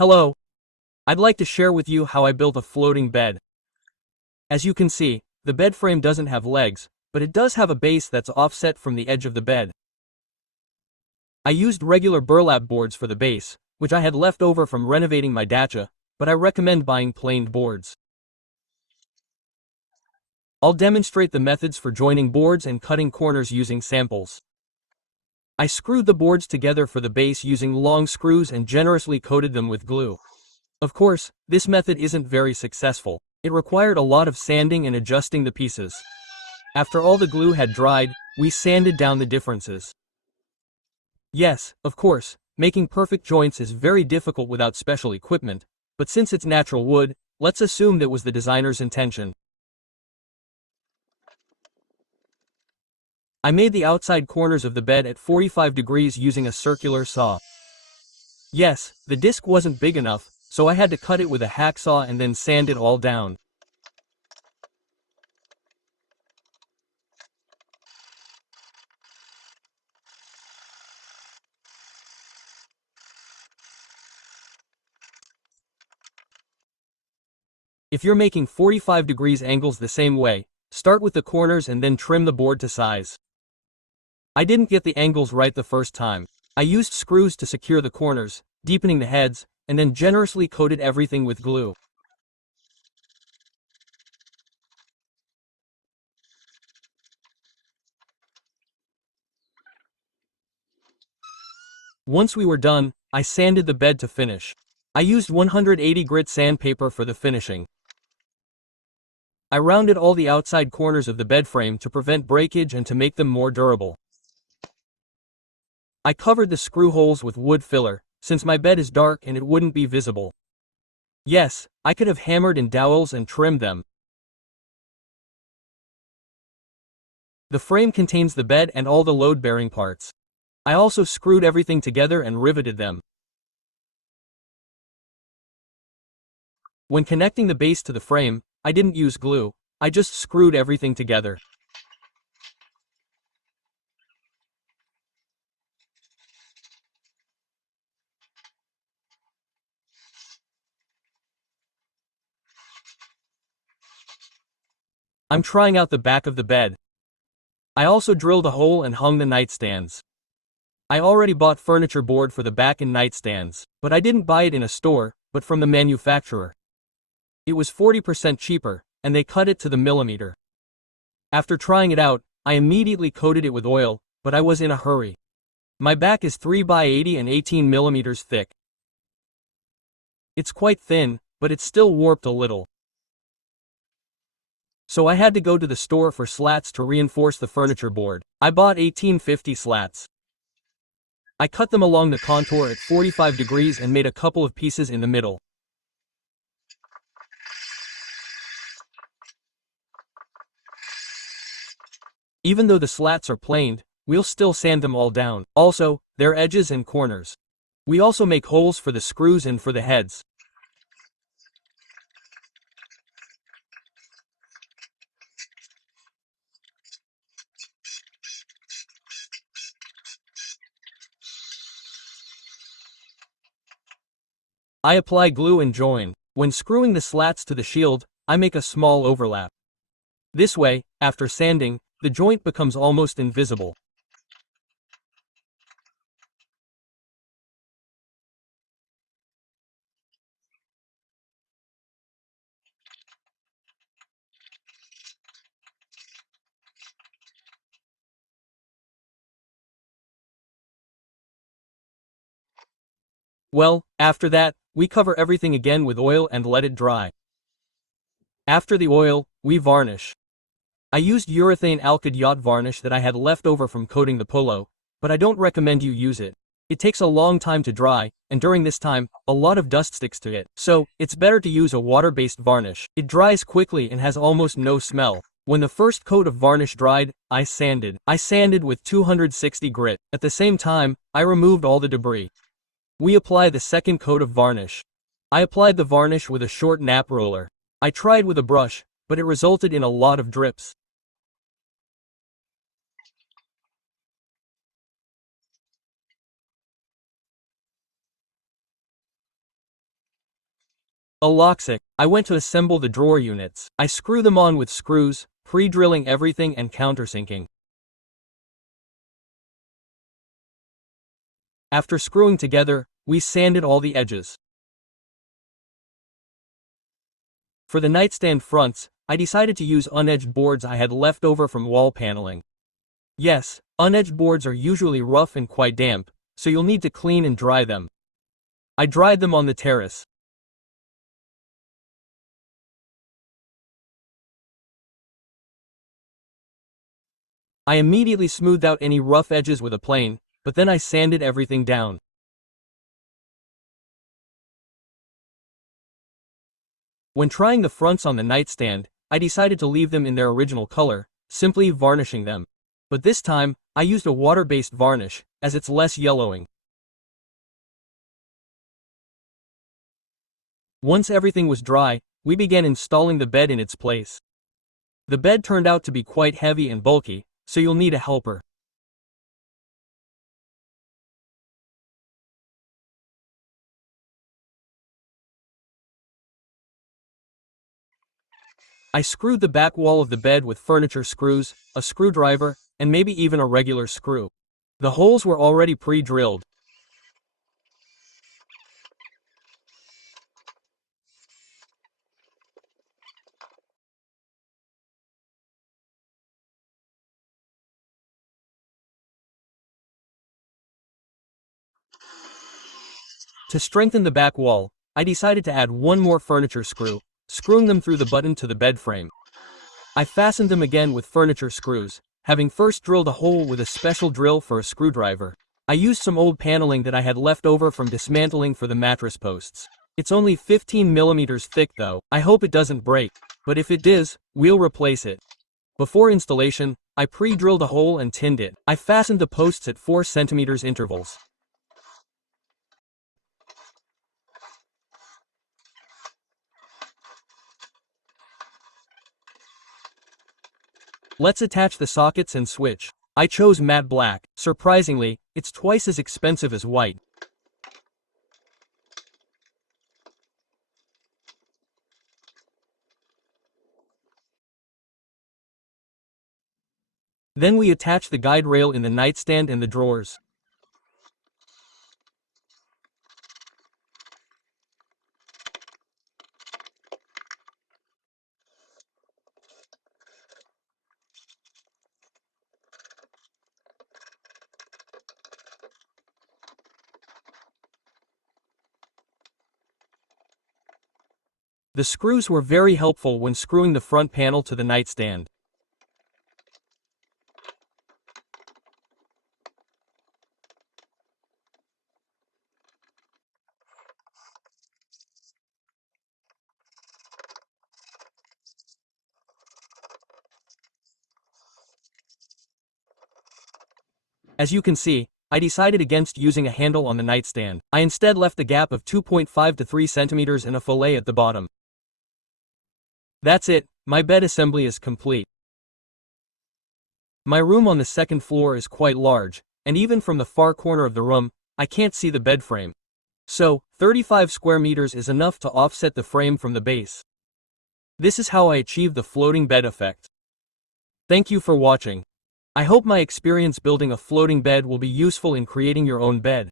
Hello, I'd like to share with you how I built a floating bed. As you can see, the bed frame doesn't have legs, but it does have a base that's offset from the edge of the bed. I used regular burlap boards for the base, which I had left over from renovating my dacha, but I recommend buying planed boards. I'll demonstrate the methods for joining boards and cutting corners using samples. I screwed the boards together for the base using long screws and generously coated them with glue. Of course, this method isn't very successful. It required a lot of sanding and adjusting the pieces. After all the glue had dried, we sanded down the differences. Yes, of course, making perfect joints is very difficult without special equipment, but since it's natural wood, let's assume that was the designer's intention. I made the outside corners of the bed at 45 degrees using a circular saw. Yes, the disc wasn't big enough, so I had to cut it with a hacksaw and then sand it all down. If you're making 45 degrees angles the same way, start with the corners and then trim the board to size. I didn't get the angles right the first time. I used screws to secure the corners, deepening the heads, and then generously coated everything with glue. Once we were done, I sanded the bed to finish. I used 180 grit sandpaper for the finishing. I rounded all the outside corners of the bed frame to prevent breakage and to make them more durable. I covered the screw holes with wood filler, since my bed is dark and it wouldn't be visible. Yes, I could have hammered in dowels and trimmed them. The frame contains the bed and all the load-bearing parts. I also screwed everything together and riveted them. When connecting the base to the frame, I didn't use glue, I just screwed everything together. I'm trying out the back of the bed. I also drilled a hole and hung the nightstands. I already bought furniture board for the back and nightstands, but I didn't buy it in a store, but from the manufacturer. It was 40% cheaper, and they cut it to the millimeter. After trying it out, I immediately coated it with oil, but I was in a hurry. My back is 3 by 80 and 18 millimeters thick. It's quite thin, but it's still warped a little. So I had to go to the store for slats to reinforce the furniture board. I bought 1850 slats. I cut them along the contour at 45 degrees and made a couple of pieces in the middle. Even though the slats are planed, we'll still sand them all down. Also, their edges and corners. We also make holes for the screws and for the heads. I apply glue and join. When screwing the slats to the shield, I make a small overlap. This way, after sanding, the joint becomes almost invisible. Well, after that, we cover everything again with oil and let it dry. After the oil, we varnish. I used urethane alkyd yacht varnish that I had left over from coating the polo, but I don't recommend you use it. It takes a long time to dry, and during this time, a lot of dust sticks to it, so it's better to use a water-based varnish. It dries quickly and has almost no smell. When the first coat of varnish dried, I sanded. I sanded with 260 grit. At the same time, I removed all the debris. We apply the second coat of varnish. I applied the varnish with a short nap roller. I tried with a brush, but it resulted in a lot of drips. A lockpick. I went to assemble the drawer units. I screw them on with screws, pre-drilling everything and countersinking. After screwing together, we sanded all the edges. For the nightstand fronts, I decided to use unedged boards I had left over from wall paneling. Yes, unedged boards are usually rough and quite damp, so you'll need to clean and dry them. I dried them on the terrace. I immediately smoothed out any rough edges with a plane, but then I sanded everything down. When trying the fronts on the nightstand, I decided to leave them in their original color, simply varnishing them. But this time, I used a water-based varnish, as it's less yellowing. Once everything was dry, we began installing the bed in its place. The bed turned out to be quite heavy and bulky, so you'll need a helper. I screwed the back wall of the bed with furniture screws, a screwdriver, and maybe even a regular screw. The holes were already pre-drilled. To strengthen the back wall, I decided to add one more furniture screw, screwing them through the button to the bed frame. I fastened them again with furniture screws, having first drilled a hole with a special drill for a screwdriver. I used some old paneling that I had left over from dismantling for the mattress posts. It's only 15 millimeters thick though. I hope it doesn't break, but if it does, we'll replace it. Before installation, I pre-drilled a hole and tinned it. I fastened the posts at 4 centimeters intervals. Let's attach the sockets and switch. I chose matte black. Surprisingly, it's twice as expensive as white. Then we attach the guide rail in the nightstand and the drawers. The screws were very helpful when screwing the front panel to the nightstand. As you can see, I decided against using a handle on the nightstand. I instead left a gap of 2.5 to 3 centimeters and a fillet at the bottom. That's it, my bed assembly is complete. My room on the second floor is quite large, and even from the far corner of the room, I can't see the bed frame. So, 35 square meters is enough to offset the frame from the base. This is how I achieved the floating bed effect. Thank you for watching. I hope my experience building a floating bed will be useful in creating your own bed.